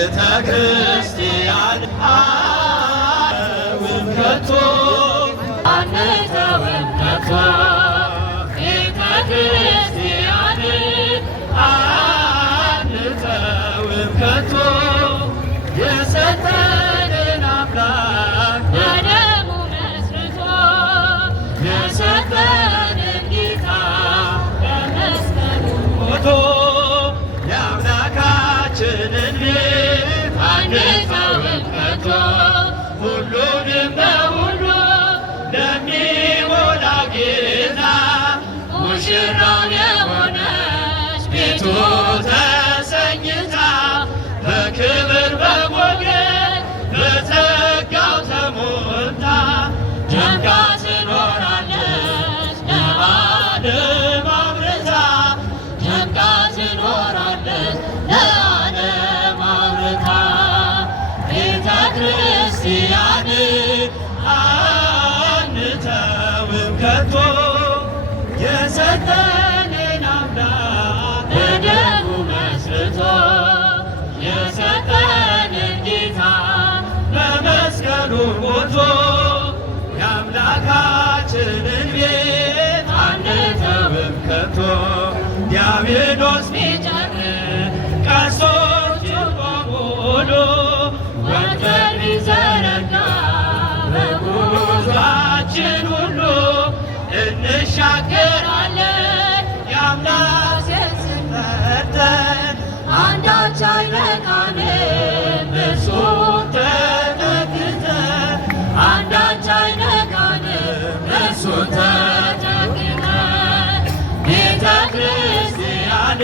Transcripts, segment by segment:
ቤተ ክርስቲያን ውምከቶ አንተውም ከቶ ቤተ ክርስቲያን አንተውም ከቶ የሰጠንን አምላክ በደሙ መስርቶ የሰጠንን ጌታ በመስቀሉ ሞቶ የአምላካችንን ቤት አንተውም ከቶ ሁሉንም በሁሉ ለሚሞላ ጌታ ሙሽራው የሆነች ቤቱ ተሰኝታ በክብር በሞገስ በጸጋው ተሞልታ ደምቃ ትኖራለች ለዓለም አብርታ ደምቃ ትኖራለች ለዓለም አብርታ ቤተ ክርስቲያን አንተውም ከቶ የሰጠንን አምላክ በደሙ መስርቶ የሰጠንን ጌታ በመስቀሉ ሞቶ የአምላካችንን ቤት አንተውም ከቶ ዲያብሎስ ቢጨርስ ቀስቶቹን በሙሉ ወንበር ቢዘረጋ በጉዟችን ሁሉ እንሻገራለን የአምላክን ስም ጠርተን አንዳች አይነካንም እርሱን ተጠግተን አንዳች አይነካንም እርሱን ተጠግተን ቤተ ክርስቲያን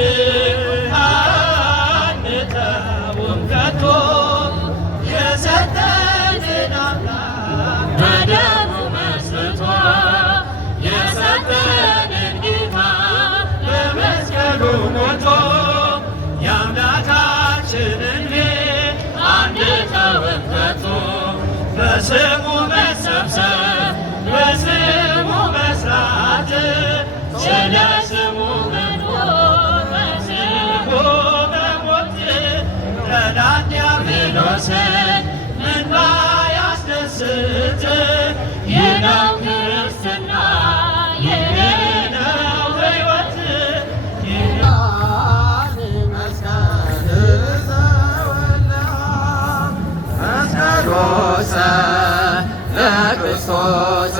አንተውም ከቶ የሰጠንን አምላክ በደሙ መስርቶ የሰጠንን ጌታ በመስቀሉ ሞቶ የአምላካችንን ቤት አንተውም ከቶ በስሙ መሰብሰብ በስሙ መስራት ስለ ስሙ መኖር በስሙ መሞት ጠላት ዲያብሎስን ምን ባያስደስት ይህ ነው ክርስትና ይህ ነው ሕይወት መስቀሉ ለክርስቶስ